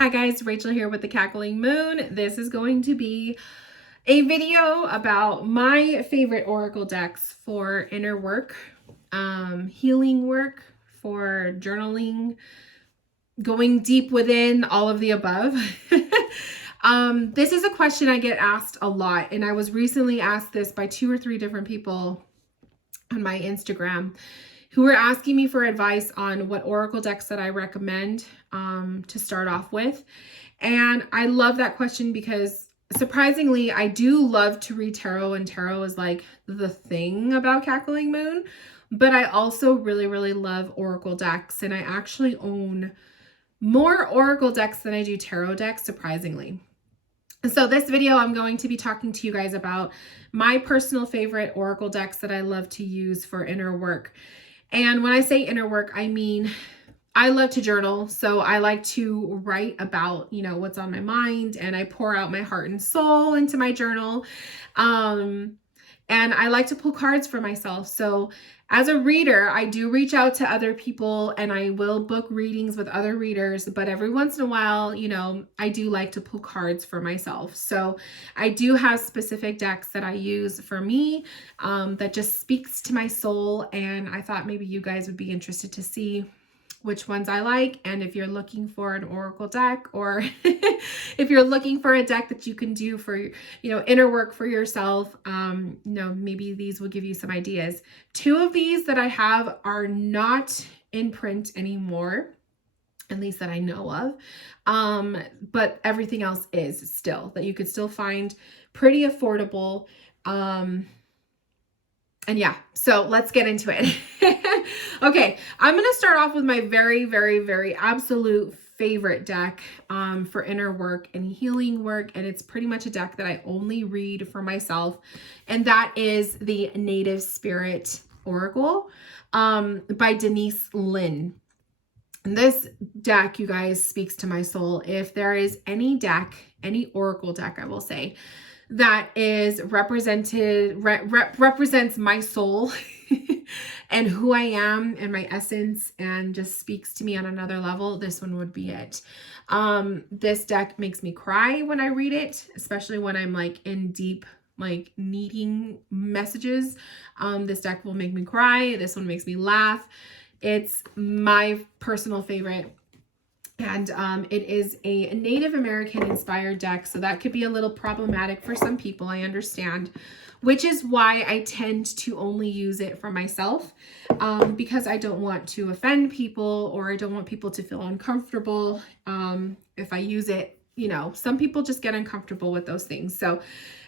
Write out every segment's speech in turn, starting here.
Hi guys, Rachel here with the Cackling Moon. This is going to be a video about my favorite oracle decks for inner work, healing work, for journaling, going deep within, all of the above. This is a question I get asked a lot, and I was recently asked this by 2 or 3 different people on my Instagram who were asking me for advice on what oracle decks that I recommend to start off with. And I love that question because surprisingly, I do love to read tarot, and tarot is like the thing about Cackling Moon. But I also really, really love oracle decks, and I actually own more oracle decks than I do tarot decks, surprisingly. So this video, I'm going to be talking to you guys about my personal favorite oracle decks that I love to use for inner work. And when I say inner work, I mean, I love to journal. So I like to write about, what's on my mind, and I pour out my heart and soul into my journal. And I like to pull cards for myself. So as a reader, I do reach out to other people, and I will book readings with other readers, but every once in a while, I do like to pull cards for myself. So I do have specific decks that I use for me that just speaks to my soul, and I thought maybe you guys would be interested to see which ones I like. And if you're looking for an oracle deck, or if you're looking for a deck that you can do for, inner work for yourself, maybe these will give you some ideas. 2 of these that I have are not in print anymore, at least that I know of. But everything else is still, that you could still find pretty affordable. And yeah, so let's get into it. Okay, I'm going to start off with my very, very, very absolute favorite deck for inner work and healing work. And it's pretty much a deck that I only read for myself. And that is the Native Spirit Oracle by Denise Linn. And this deck, you guys, speaks to my soul. If there is any deck, any oracle deck, I will say, that is represents my soul and who I am and my essence, and just speaks to me on another level, this one would be it. This deck makes me cry when I read it, especially when I'm like in deep, like needing messages. This deck will make me cry. This one makes me laugh. It's my personal favorite. And it is a Native American inspired deck, so that could be a little problematic for some people, I understand, which is why I tend to only use it for myself, because I don't want to offend people, or I don't want people to feel uncomfortable if I use it. Some people just get uncomfortable with those things, so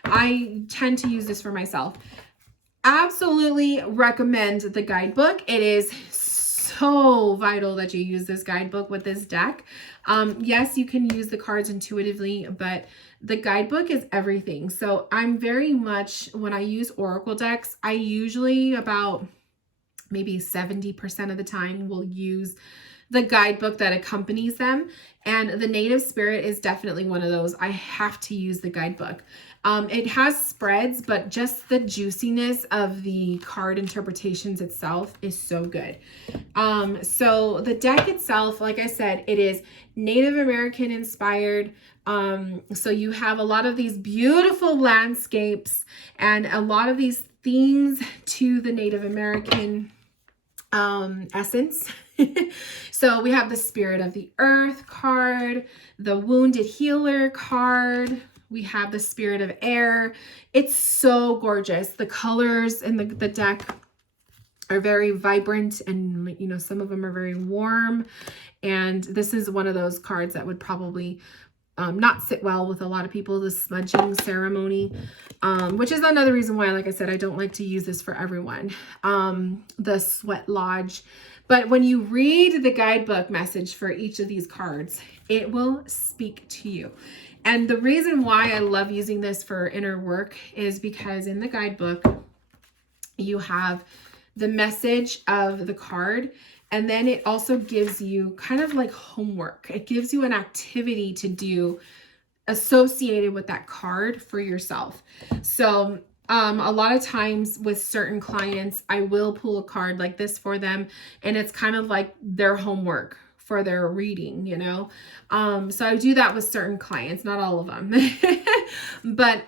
I tend to use this for myself. Absolutely recommend the guidebook. It is so vital that you use this guidebook with this deck. Yes, you can use the cards intuitively, but the guidebook is everything. So I'm very much, when I use oracle decks, I usually about maybe 70% of the time will use the guidebook that accompanies them. And the Native Spirit is definitely one of those. I have to use the guidebook. It has spreads, but just the juiciness of the card interpretations itself is so good. So the deck itself, like I said, it is Native American inspired. So you have a lot of these beautiful landscapes and a lot of these themes to the Native American essence. So we have the Spirit of the Earth card, the Wounded Healer card. We have the Spirit of Air. It's so gorgeous. The colors in the deck are very vibrant, and some of them are very warm. And this is one of those cards that would probably not sit well with a lot of people, the smudging ceremony, which is another reason why, like I said, I don't like to use this for everyone. The Sweat Lodge. But when you read the guidebook message for each of these cards, it will speak to you. And the reason why I love using this for inner work is because in the guidebook, you have the message of the card, and then it also gives you kind of like homework. It gives you an activity to do associated with that card for yourself. So a lot of times with certain clients, I will pull a card like this for them, and it's kind of like their homework for their reading, you know? So I do that with certain clients, not all of them, but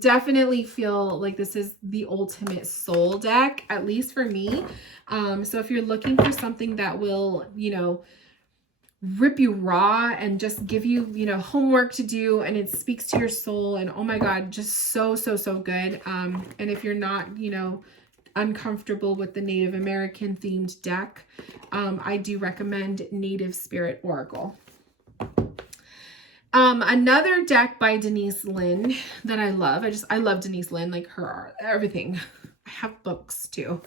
definitely feel like this is the ultimate soul deck, at least for me. So if you're looking for something that will, you know, rip you raw and just give you, you know, homework to do, and it speaks to your soul, and oh my God, just so good. And if you're not, you know, uncomfortable with the Native American themed deck, I do recommend Native Spirit Oracle. Another deck by Denise Linn that I love. I love Denise Linn, like her everything. I have books too.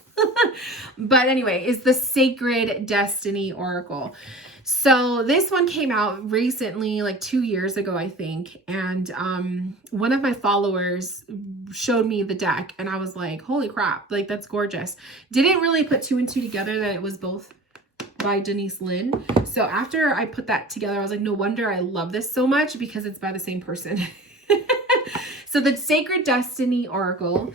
But anyway, is the Sacred Destiny Oracle. So this one came out recently, like 2 years ago, I think. And one of my followers showed me the deck and I was like, holy crap, like that's gorgeous. Didn't really put 2 and 2 together that it was both by Denise Linn. So after I put that together, I was like, no wonder I love this so much, because it's by the same person. So the Sacred Destiny Oracle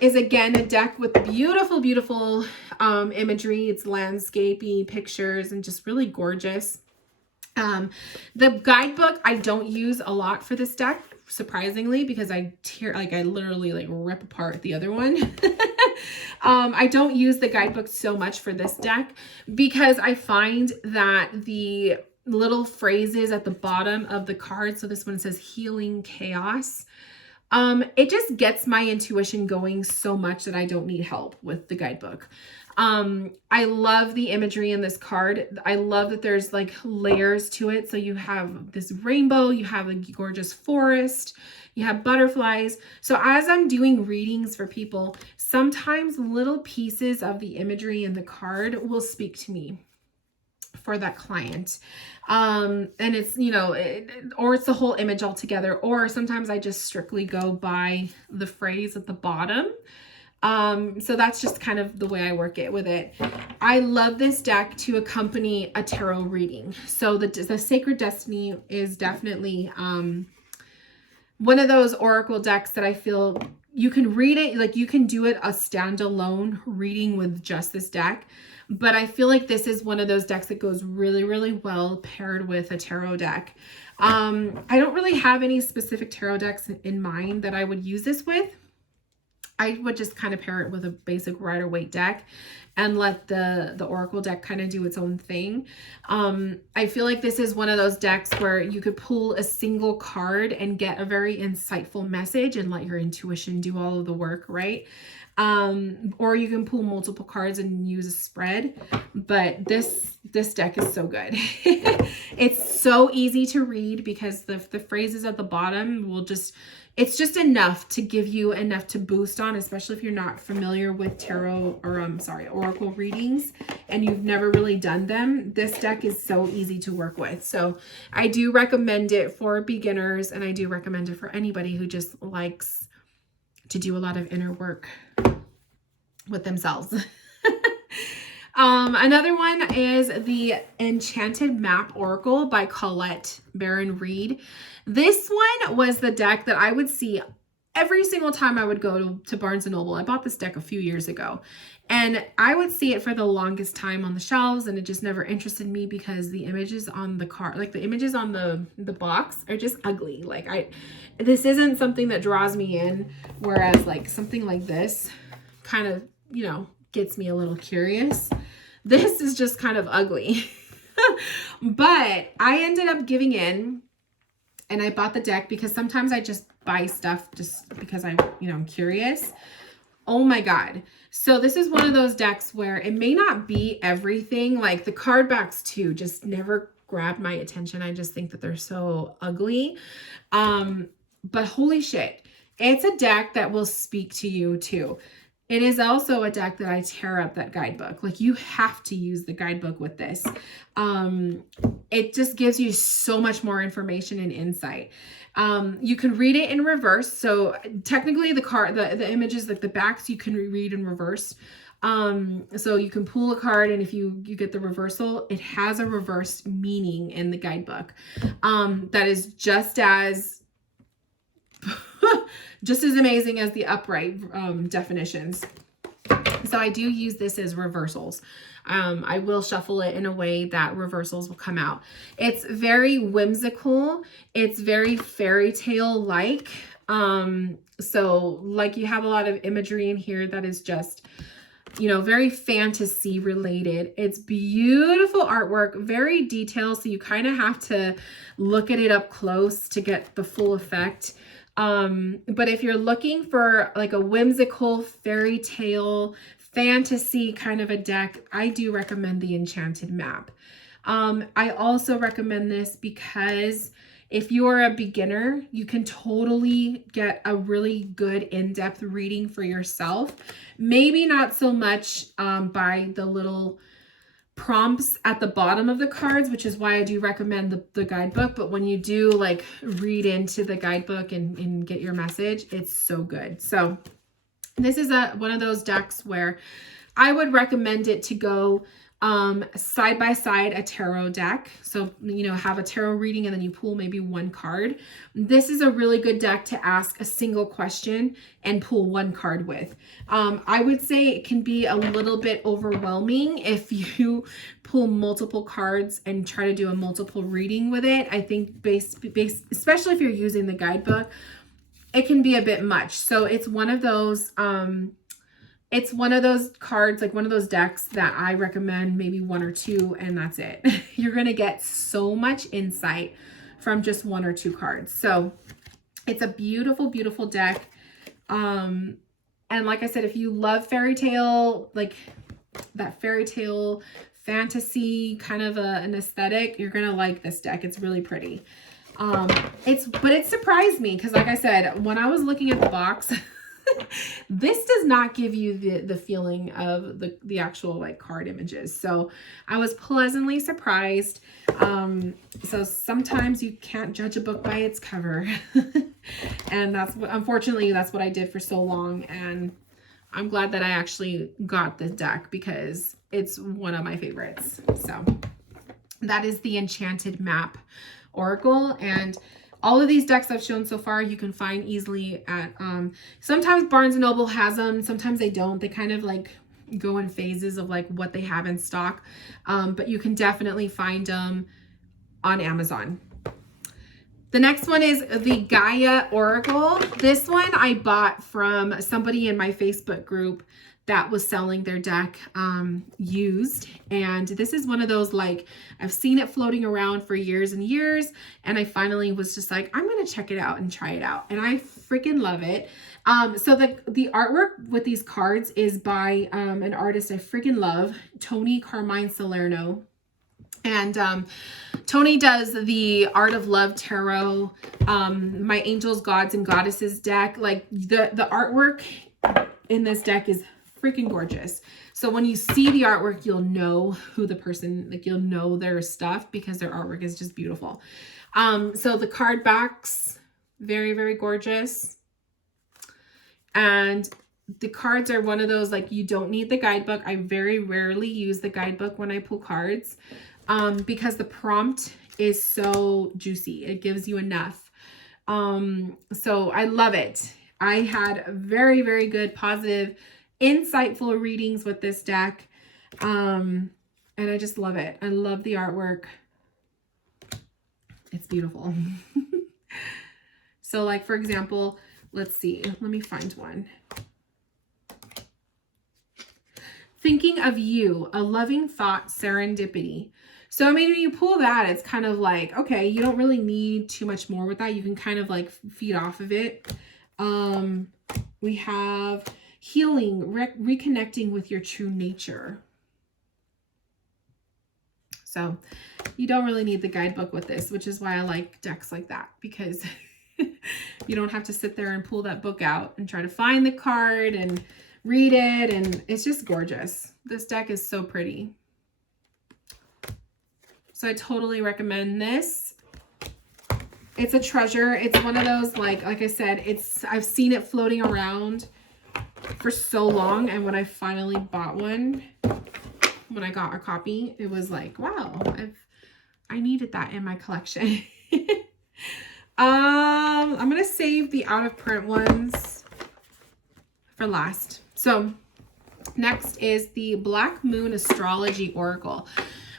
is again a deck with beautiful, beautiful imagery. It's landscapey pictures and just really gorgeous. The guidebook I don't use a lot for this deck, surprisingly, because I literally like rip apart the other one. I don't use the guidebook so much for this deck because I find that the little phrases at the bottom of the card, so this one says healing chaos, it just gets my intuition going so much that I don't need help with the guidebook. I love the imagery in this card. I love that there's like layers to it. So you have this rainbow, you have a gorgeous forest, you have butterflies. So as I'm doing readings for people, sometimes little pieces of the imagery in the card will speak to me for that client. And it's, you know, or it's the whole image altogether, or sometimes I just strictly go by the phrase at the bottom. So that's just kind of the way I work it with it. I love this deck to accompany a tarot reading. So the Sacred Destiny is definitely, one of those oracle decks that I feel you can read it, like you can do it a standalone reading with just this deck. But I feel like this is one of those decks that goes really, really well paired with a tarot deck. I don't really have any specific tarot decks in mind that I would use this with. I would just kind of pair it with a basic Rider-Waite deck and let the Oracle deck kind of do its own thing. I feel like this is one of those decks where you could pull a single card and get a very insightful message and let your intuition do all of the work, right? Or you can pull multiple cards and use a spread, but this deck is so good. It's so easy to read because the phrases at the bottom will just, it's just enough to give you enough to boost on, especially if you're not familiar with tarot or oracle readings and you've never really done them. This deck is so easy to work with. So I do recommend it for beginners, and I do recommend it for anybody who just likes to do a lot of inner work with themselves. Another one is the Enchanted Map Oracle by Colette Baron Reed. This one was the deck that I would see every single time I would go to Barnes & Noble. I bought this deck a few years ago, and I would see it for the longest time on the shelves, and it just never interested me because the images on the card, like the images on the box, are just ugly. Like this isn't something that draws me in, whereas like something like this kind of, you know, gets me a little curious. This is just kind of ugly. But I ended up giving in and I bought the deck because sometimes I just buy stuff just because I'm curious. Oh my God. So this is one of those decks where it may not be everything. Like the card backs too just never grabbed my attention. I just think that they're so ugly. But holy shit, it's a deck that will speak to you too. It is also a deck that I tear up that guidebook. Like you have to use the guidebook with this. It just gives you so much more information and insight. You can read it in reverse. So technically the images, like the backs, you can read in reverse. So you can pull a card, and if you get the reversal, it has a reversed meaning in the guidebook. That is just as amazing as the upright definitions. So I do use this as reversals. I will shuffle it in a way that reversals will come out. It's very whimsical. It's very fairy tale like. So like you have a lot of imagery in here that is just, you know, very fantasy related. It's beautiful artwork, very detailed. So you kind of have to look at it up close to get the full effect. But if you're looking for like a whimsical fairy tale fantasy kind of a deck, I do recommend the Enchanted Map. I also recommend this because if you're a beginner, you can totally get a really good in-depth reading for yourself. Maybe not so much by the little prompts at the bottom of the cards, which is why I do recommend the guidebook. But when you do like read into the guidebook and get your message, it's so good. So this is one of those decks where I would recommend it to go side by side a tarot deck. So, you know, have a tarot reading and then you pull maybe one card. This is a really good deck to ask a single question and pull one card with. I would say it can be a little bit overwhelming if you pull multiple cards and try to do a multiple reading with it. I think especially if you're using the guidebook, it can be a bit much. So it's one of those cards, like one of those decks that I recommend maybe one or two, and that's it. You're going to get so much insight from just one or two cards. So it's a beautiful, beautiful deck. And like I said, if you love fairy tale, like that fairy tale fantasy kind of an aesthetic, you're going to like this deck. It's really pretty. But it surprised me because like I said, when I was looking at the box, this does not give you the feeling of the actual like card images. So I was pleasantly surprised. So sometimes you can't judge a book by its cover. And unfortunately, that's what I did for so long. And I'm glad that I actually got this deck because it's one of my favorites. So that is the Enchanted Map Oracle. And all of these decks I've shown so far, you can find easily at, sometimes Barnes & Noble has them, sometimes they don't. They kind of like go in phases of like what they have in stock. But you can definitely find them on Amazon. The next one is the Gaia Oracle. This one I bought from somebody in my Facebook group that was selling their deck used. And this is one of those, like, I've seen it floating around for years and years. And I finally was just like, I'm going to check it out and try it out. And I freaking love it. So the artwork with these cards is by an artist I freaking love, Tony Carmine Salerno. And Tony does the Art of Love Tarot, My Angels, Gods, and Goddesses deck. Like the artwork in this deck is freaking gorgeous. So when you see the artwork, you'll know who the person, like you'll know their stuff because their artwork is just beautiful. So the card backs, very, very gorgeous. And the cards are one of those, like, you don't need the guidebook. I very rarely use the guidebook when I pull cards because the prompt is so juicy. It gives you enough. So I love it. I had very, very good, positive, insightful readings with this deck. And I just love it. I love the artwork. It's beautiful. So like, for example, let's see, let me find one. Thinking of you, a loving thought, serendipity. So, I mean, when you pull that, it's kind of like, okay, you don't really need too much more with that. You can kind of like feed off of it. We have healing, reconnecting with your true nature. So you don't really need the guidebook with this, which is why I like decks like that, because you don't have to sit there and pull that book out and try to find the card and read it. And it's just gorgeous. This deck is so pretty. So I totally recommend this. It's a treasure. It's one of those, like I said, I've seen it floating around for so long, and when I finally bought one, when I got a copy, it was like, wow, I needed that in my collection. I'm gonna save the out of print ones for last. So Next is the Black Moon Astrology Oracle.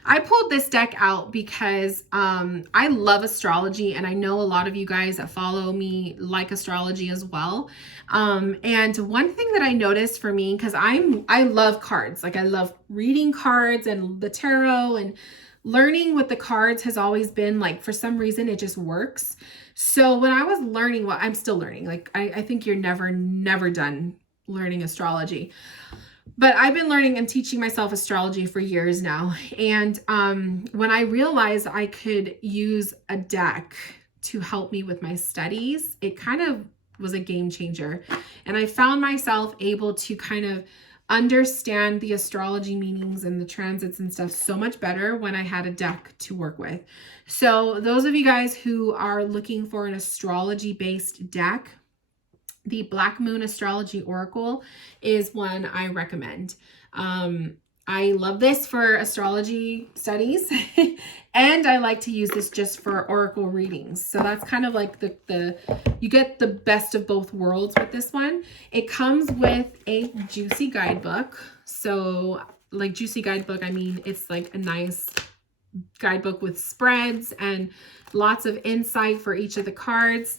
I pulled this deck out because I love astrology, and I know a lot of you guys that follow me like astrology as well. And one thing that I noticed for me, because I love cards, like I love reading cards and the tarot, and learning with the cards has always been like, for some reason it just works. So when I was learning, well, I'm still learning. Like I think you're never done learning astrology. But I've been learning and teaching myself astrology for years now. And when I realized I could use a deck to help me with my studies, it kind of was a game changer. And I found myself able to kind of understand the astrology meanings and the transits and stuff so much better when I had a deck to work with. So those of you guys who are looking for an astrology-based deck, the Black Moon Astrology Oracle is one I recommend. I love this for astrology studies and I like to use this just for oracle readings. So that's kind of like you get the best of both worlds with this one. It comes with a juicy guidebook. So like juicy guidebook, I mean, it's like a nice guidebook with spreads and lots of insight for each of the cards.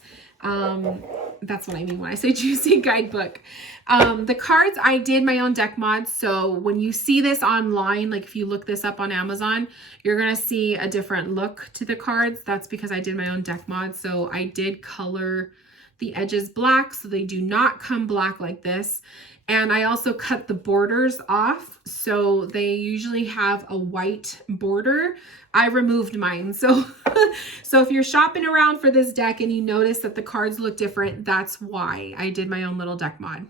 That's what I mean when I say juicy guidebook. The cards, I did my own deck mod. So when you see this online, like if you look this up on Amazon, you're going to see a different look to the cards. That's because I did my own deck mod. So I did color the edges black, so they do not come black like this. And I also cut the borders off. So they usually have a white border. I removed mine. So, so if you're shopping around for this deck and you notice that the cards look different, that's why I did my own little deck mod.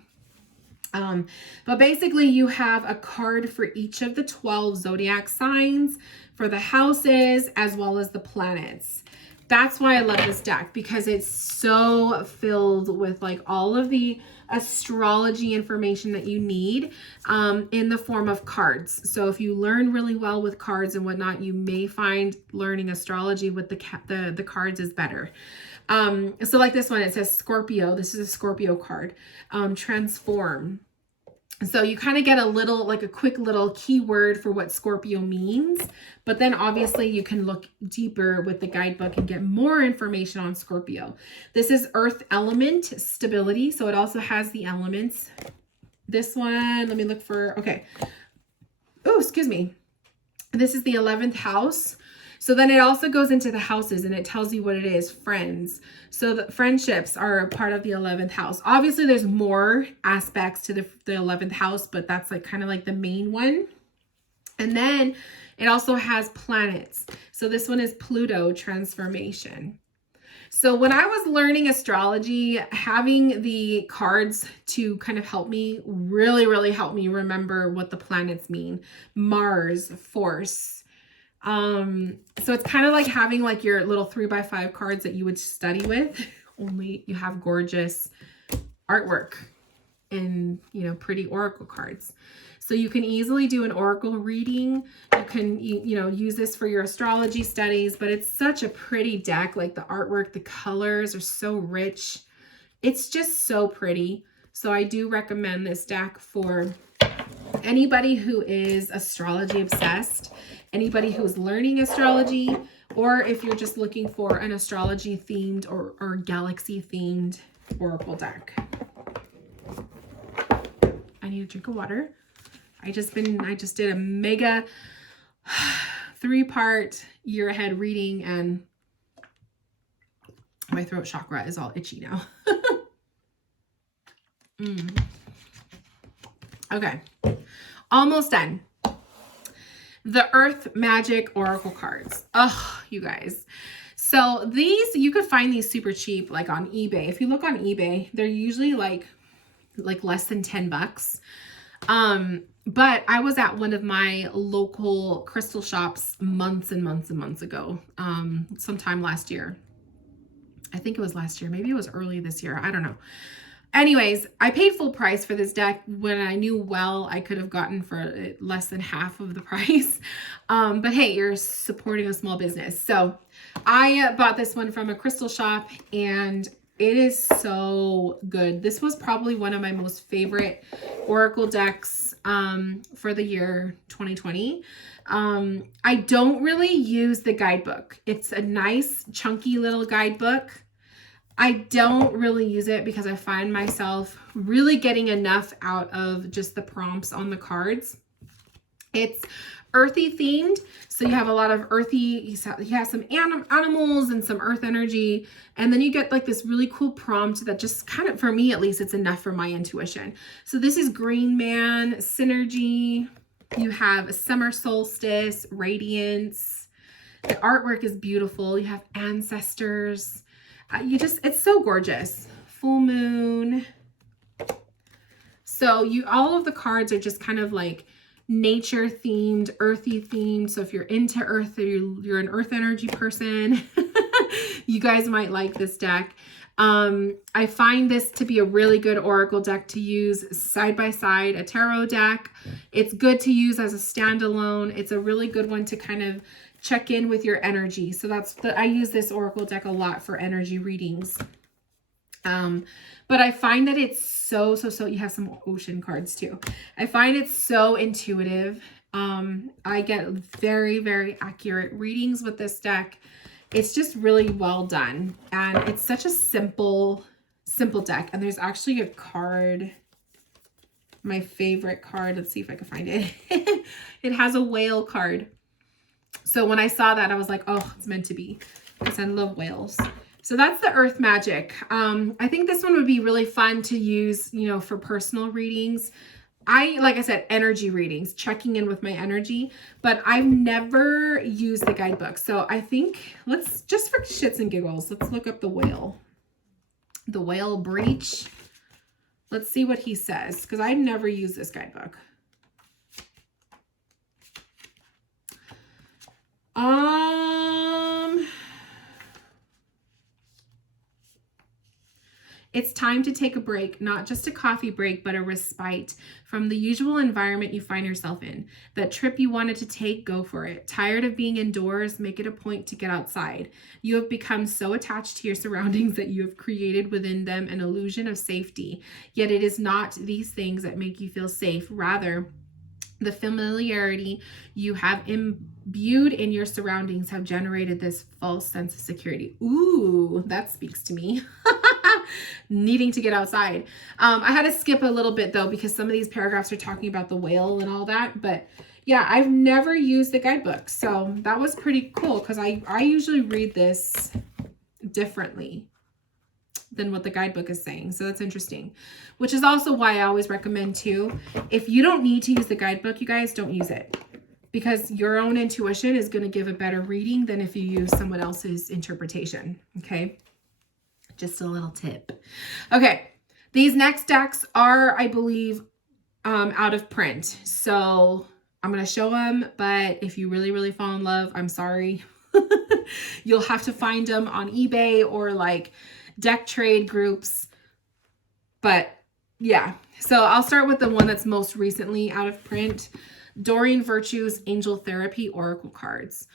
But basically you have a card for each of the 12 zodiac signs, for the houses, as well as the planets. That's why I love this deck, because it's so filled with like all of the astrology information that you need in the form of cards. So if you learn really well with cards and whatnot, you may find learning astrology with the cards is better. So like this one, it says Scorpio. This is a Scorpio card. Transform. So you kind of get a quick little keyword for what Scorpio means, but then obviously you can look deeper with the guidebook and get more information on Scorpio. This is Earth element stability. So it also has the elements. This one, let me look for, okay. Oh, excuse me. This is the 11th house. So then it also goes into the houses and it tells you what it is, friends. So the friendships are part of the 11th house. Obviously there's more aspects to the 11th house, but that's like kind of like the main one. And then it also has planets. So this one is Pluto, transformation. So when I was learning astrology, having the cards to kind of help me really helped me remember what the planets mean. Mars, force. So it's kind of like having like your little 3x5 cards that you would study with, only you have gorgeous artwork and, you know, pretty oracle cards. So you can easily do an oracle reading. You can, you know, use this for your astrology studies, but it's such a pretty deck. Like the artwork, the colors are so rich. It's just so pretty. So I do recommend this deck for anybody who is astrology obsessed, anybody who's learning astrology, or if you're just looking for an astrology themed or galaxy themed oracle deck. I need a drink of water. I just did a mega 3-part year ahead reading and my throat chakra is all itchy now. Okay, almost done. The Earth Magic Oracle cards. Oh, you guys. So these, you could find these super cheap, like on eBay. If you look on eBay, they're usually like less than 10 bucks. But I was at one of my local crystal shops months and months and months ago, sometime last year. I think it was last year. Maybe it was early this year. I don't know. Anyways, I paid full price for this deck when I knew well I could have gotten for less than half of the price. But hey, you're supporting a small business. So I bought this one from a crystal shop and It is so good. This was probably one of my most favorite Oracle decks for the year 2020. I don't really use the guidebook. It's a nice chunky little guidebook. I don't really use it because I find myself really getting enough out of just the prompts on the cards. It's earthy themed, so you have a lot of earthy, you have some animals and some earth energy, and then you get like this really cool prompt that just kind of, for me at least, it's enough for my intuition. So this is Green Man, Synergy, you have Summer Solstice, Radiance, the artwork is beautiful, you have Ancestors, it's so gorgeous. Full Moon. So all of the cards are just kind of like nature themed, earthy themed. So if you're into earth or you're an earth energy person, you guys might like this deck. I find this to be a really good oracle deck to use side by side a tarot deck. It's good to use as a standalone. It's a really good one to kind of check in with your energy. So I use this oracle deck a lot for energy readings. But I find that it's so, you have some ocean cards too. I find it so intuitive. I get very, very accurate readings with this deck. It's just really well done. And it's such a simple deck. And there's actually a card, my favorite card. Let's see if I can find it. It has a whale card. So when I saw that, I was like, oh, it's meant to be, because I love whales. So that's the earth magic. I think this one would be really fun to use, for personal readings. Like I said, energy readings, checking in with my energy, but I've never used the guidebook. So I think just for shits and giggles, let's look up the whale breach. Let's see what he says, because I've never used this guidebook. It's time to take a break, not just a coffee break, but a respite from the usual environment you find yourself in. That trip you wanted to take, go for it. Tired of being indoors? Make it a point to get outside. You have become so attached to your surroundings that you have created within them an illusion of safety. Yet it is not these things that make you feel safe. Rather, the familiarity you have imbued in your surroundings have generated this false sense of security. Ooh, that speaks to me. Needing to get outside. I had to skip a little bit though, because some of these paragraphs are talking about the whale and all that. But yeah, I've never used the guidebook. So that was pretty cool, because I usually read this differently than what the guidebook is saying. So that's interesting, which is also why I always recommend too, if you don't need to use the guidebook, you guys don't use it, because your own intuition is going to give a better reading than if you use someone else's interpretation. Okay. Just a little tip. Okay. These next decks are, I believe, out of print. So I'm going to show them, but if you really, really fall in love, I'm sorry. You'll have to find them on eBay or like deck trade groups. But yeah, so I'll start with the one that's most recently out of print. Doreen Virtue's Angel Therapy Oracle cards.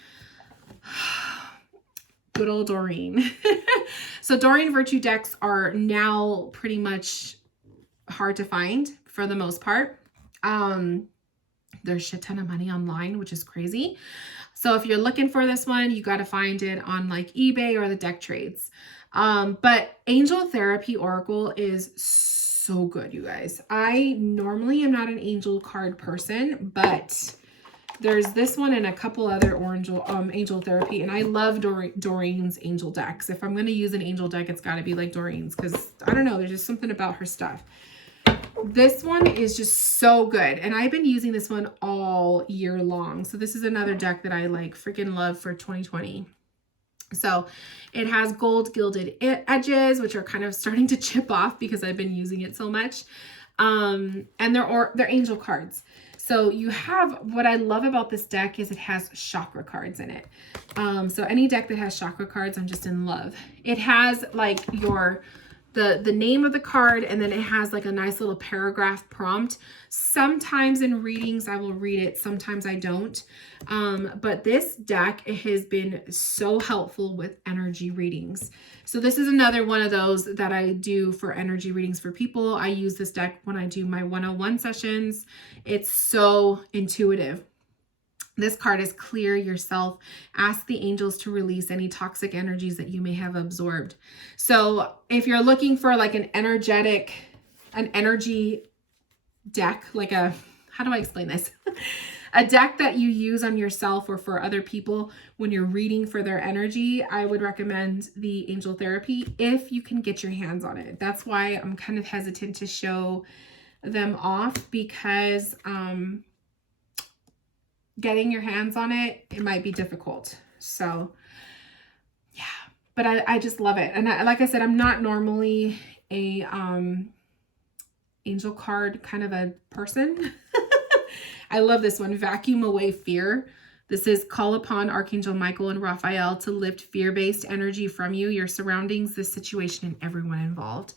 Good old Doreen. So Doreen Virtue decks are now pretty much hard to find for the most part. There's a shit ton of money online, which is crazy. So if you're looking for this one, you got to find it on like eBay or the deck trades. But Angel Therapy Oracle is so good, you guys. I normally am not an angel card person, but there's this one and a couple other Angel Therapy, and I love Doreen's angel decks. If I'm going to use an angel deck, it's got to be like Doreen's, because I don't know, there's just something about her stuff. This one is just so good, and I've been using this one all year long. So this is another deck that I like freaking love for 2020. So it has gold gilded edges, which are kind of starting to chip off because I've been using it so much. And they're angel cards. So you have, what I love about this deck is it has chakra cards in it. So any deck that has chakra cards, I'm just in love. It has like your the name of the card, and then it has like a nice little paragraph prompt. Sometimes in readings I will read it, sometimes I don't. But this deck has been so helpful with energy readings. So this is another one of those that I do for energy readings for people. I use this deck when I do my 101 sessions. It's so intuitive. This card is clear yourself. Ask the angels to release any toxic energies that you may have absorbed. So if you're looking for like an energy deck, like how do I explain this? A deck that you use on yourself or for other people when you're reading for their energy, I would recommend the Angel Therapy if you can get your hands on it. That's why I'm kind of hesitant to show them off, because getting your hands on it, it might be difficult. So yeah, but I just love it. And like I said, I'm not normally a angel card kind of a person. I love this one, Vacuum Away Fear. This is call upon Archangel Michael and Raphael to lift fear-based energy from you, your surroundings, this situation, and everyone involved.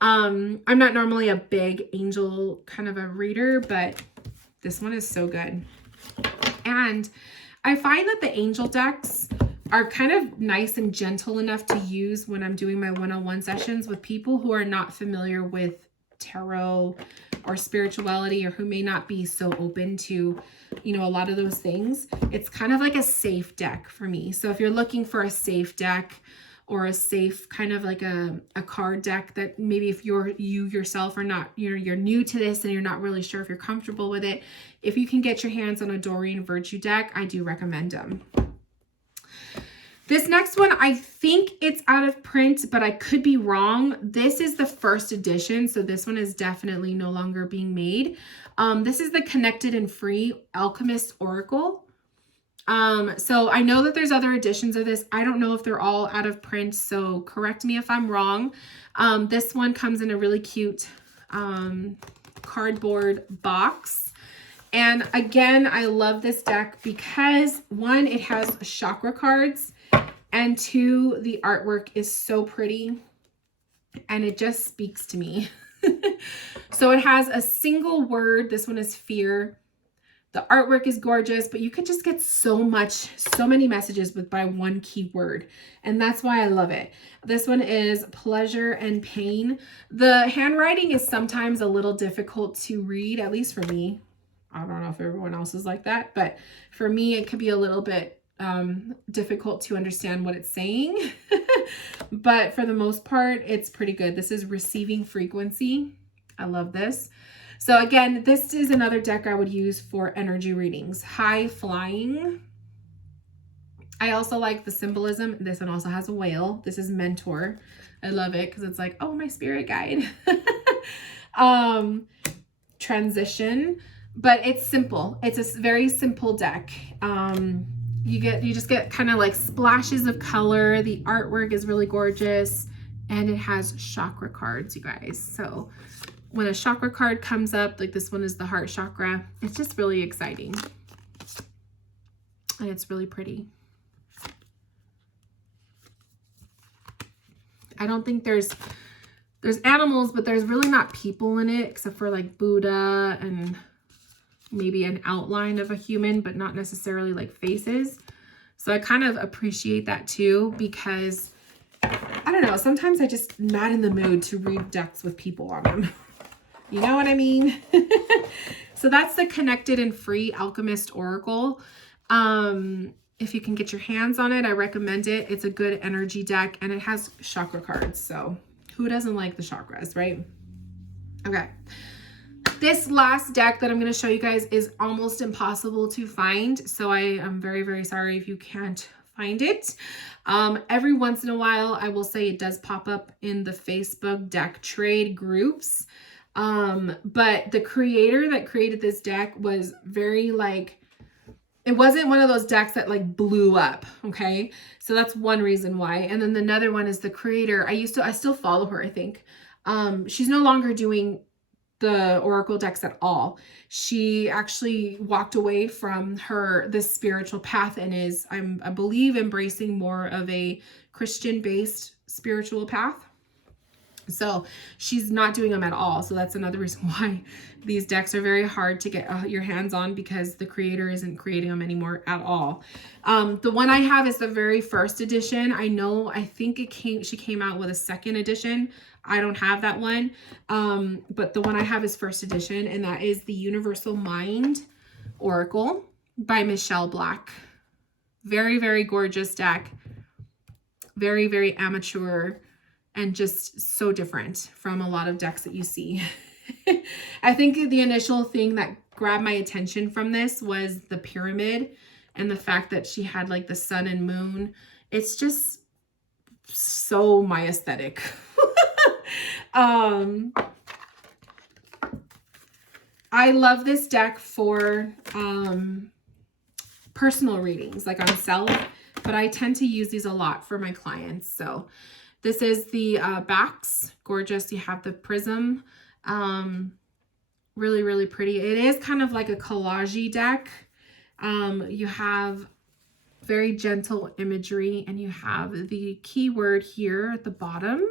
I'm not normally a big angel kind of a reader, but this one is so good. And I find that the angel decks are kind of nice and gentle enough to use when I'm doing my one-on-one sessions with people who are not familiar with tarot or spirituality, or who may not be so open to, you know, a lot of those things. It's kind of like a safe deck for me. So if you're looking for a safe deck or a safe kind of like a card deck that maybe if you yourself are not, you're new to this and you're not really sure if you're comfortable with it, if you can get your hands on a Doreen Virtue deck, I do recommend them. This next one, I think it's out of print, but I could be wrong. This is the first edition, so this one is definitely no longer being made. This is the Connected and Free Alchemist Oracle. So I know that there's other editions of this. I don't know if they're all out of print, so correct me if I'm wrong. This one comes in a really cute cardboard box. And again, I love this deck because one, it has chakra cards, and two, the artwork is so pretty and it just speaks to me. So it has a single word. This one is fear. The artwork is gorgeous, but you could just get so many messages by one key word. And that's why I love it. This one is pleasure and pain. The handwriting is sometimes a little difficult to read, at least for me. I don't know if everyone else is like that, but for me, it could be a little bit difficult to understand what it's saying. But for the most part, it's pretty good. This is Receiving Frequency. I love this. So again, this is another deck I would use for energy readings. High Flying. I also like the symbolism. This one also has a whale. This is Mentor. I love it because it's like, oh, my spirit guide. Transition, but it's simple. It's a very simple deck. You just get kind of like splashes of color. The artwork is really gorgeous, and it has chakra cards, you guys. So when a chakra card comes up, like this one is the heart chakra, it's just really exciting. And it's really pretty. I don't think there's animals, but there's really not people in it except for like Buddha and maybe an outline of a human, but not necessarily like faces. So I kind of appreciate that too, because I don't know, sometimes I just not in the mood to read decks with people on them. You know what I mean? So that's the Connected and Free Alchemist Oracle. If you can get your hands on it, I recommend it. It's a good energy deck, and it has chakra cards. So who doesn't like the chakras, right? Okay. This last deck that I'm going to show you guys is almost impossible to find. So I am very, very sorry if you can't find it. Every once in a while, I will say it does pop up in the Facebook deck trade groups. But the creator that created this deck was very like, it wasn't one of those decks that like blew up. Okay. So that's one reason why. And then another one is the creator. I still follow her, I think. She's no longer doing the Oracle decks at all. She actually walked away from this spiritual path and is, I believe, embracing more of a Christian-based spiritual path. So she's not doing them at all. So that's another reason why these decks are very hard to get your hands on, because the creator isn't creating them anymore at all. The one I have is the very first edition. I think she came out with a second edition. I don't have that one. But the one I have is first edition, and that is the Universal Mind Oracle by Michelle Black. Very, very gorgeous deck. Very, very amateur. And just so different from a lot of decks that you see. I think the initial thing that grabbed my attention from this was the pyramid and the fact that she had like the sun and moon. It's just so my aesthetic. I love this deck for personal readings, like on self, but I tend to use these a lot for my clients. So this is the backs, gorgeous. You have the prism, really, really pretty. It is kind of like a collage-y deck. You have very gentle imagery, and you have the keyword here at the bottom.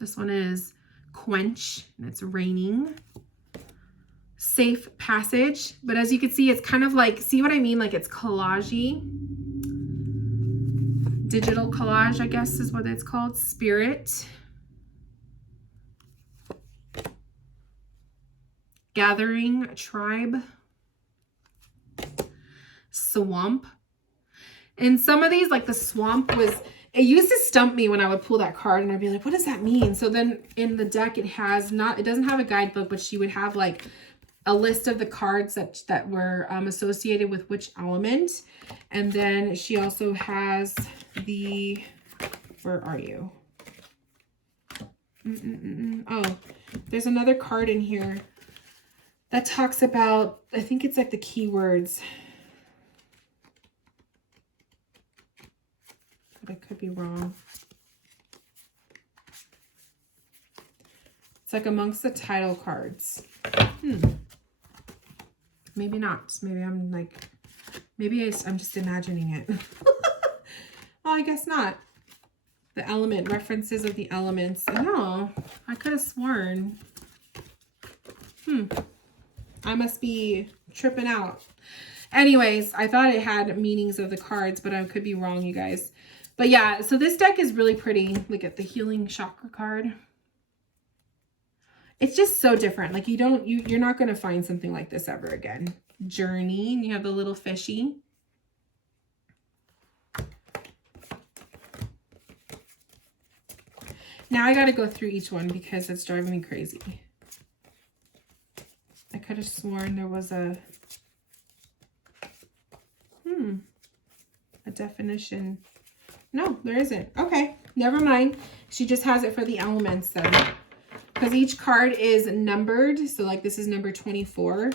This one is quench, and it's raining. Safe passage, but as you can see, it's kind of like, see what I mean? Like it's collage-y. Digital collage, I guess is what it's called. Spirit. Gathering, tribe. Swamp. And some of these, like the swamp was, it used to stump me when I would pull that card and I'd be like, what does that mean? So then in the deck, it doesn't have a guidebook, but she would have like a list of the cards that were associated with which element. And then she also has the, where are you? Oh, there's another card in here that talks about, I think it's like the keywords. But I could be wrong. It's like amongst the title cards. Maybe not. Maybe I'm like, I'm just imagining it. Well, I guess not. The element, references of the elements. No, I could have sworn. I must be tripping out. Anyways, I thought it had meanings of the cards, but I could be wrong, you guys. But yeah, so this deck is really pretty. Look at the healing chakra card. It's just so different. Like you're not going to find something like this ever again. Journey, and you have the little fishy. Now I got to go through each one because it's driving me crazy. I could have sworn there was a definition. No, there isn't. Okay, never mind. She just has it for the elements then. Because each card is numbered. So like this is number 24.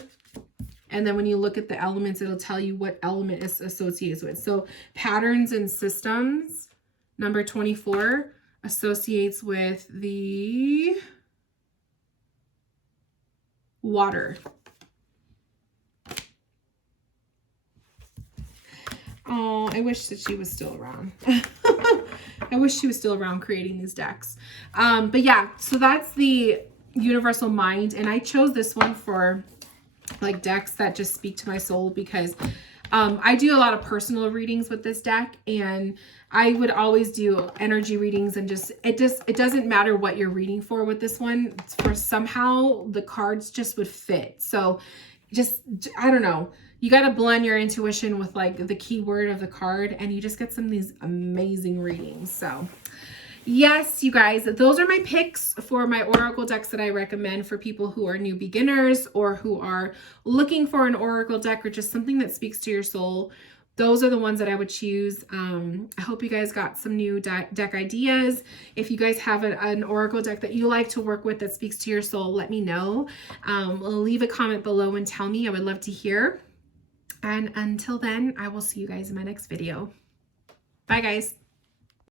And then when you look at the elements, it'll tell you what element is associated with. So patterns and systems, number 24, associates with the water. Oh, I wish that she was still around. I wish she was still around creating these decks. But yeah, so that's the Universal Mind. And I chose this one for like decks that just speak to my soul because I do a lot of personal readings with this deck, and I would always do energy readings, and it doesn't matter what you're reading for with this one. For somehow the cards just would fit. So I don't know. You got to blend your intuition with like the keyword of the card, and you just get some of these amazing readings. So yes, you guys, those are my picks for my Oracle decks that I recommend for people who are new beginners or who are looking for an Oracle deck or just something that speaks to your soul. Those are the ones that I would choose. I hope you guys got some new deck ideas. If you guys have an Oracle deck that you like to work with that speaks to your soul, let me know. Leave a comment below and tell me. I would love to hear. And until then, I will see you guys in my next video. Bye, guys.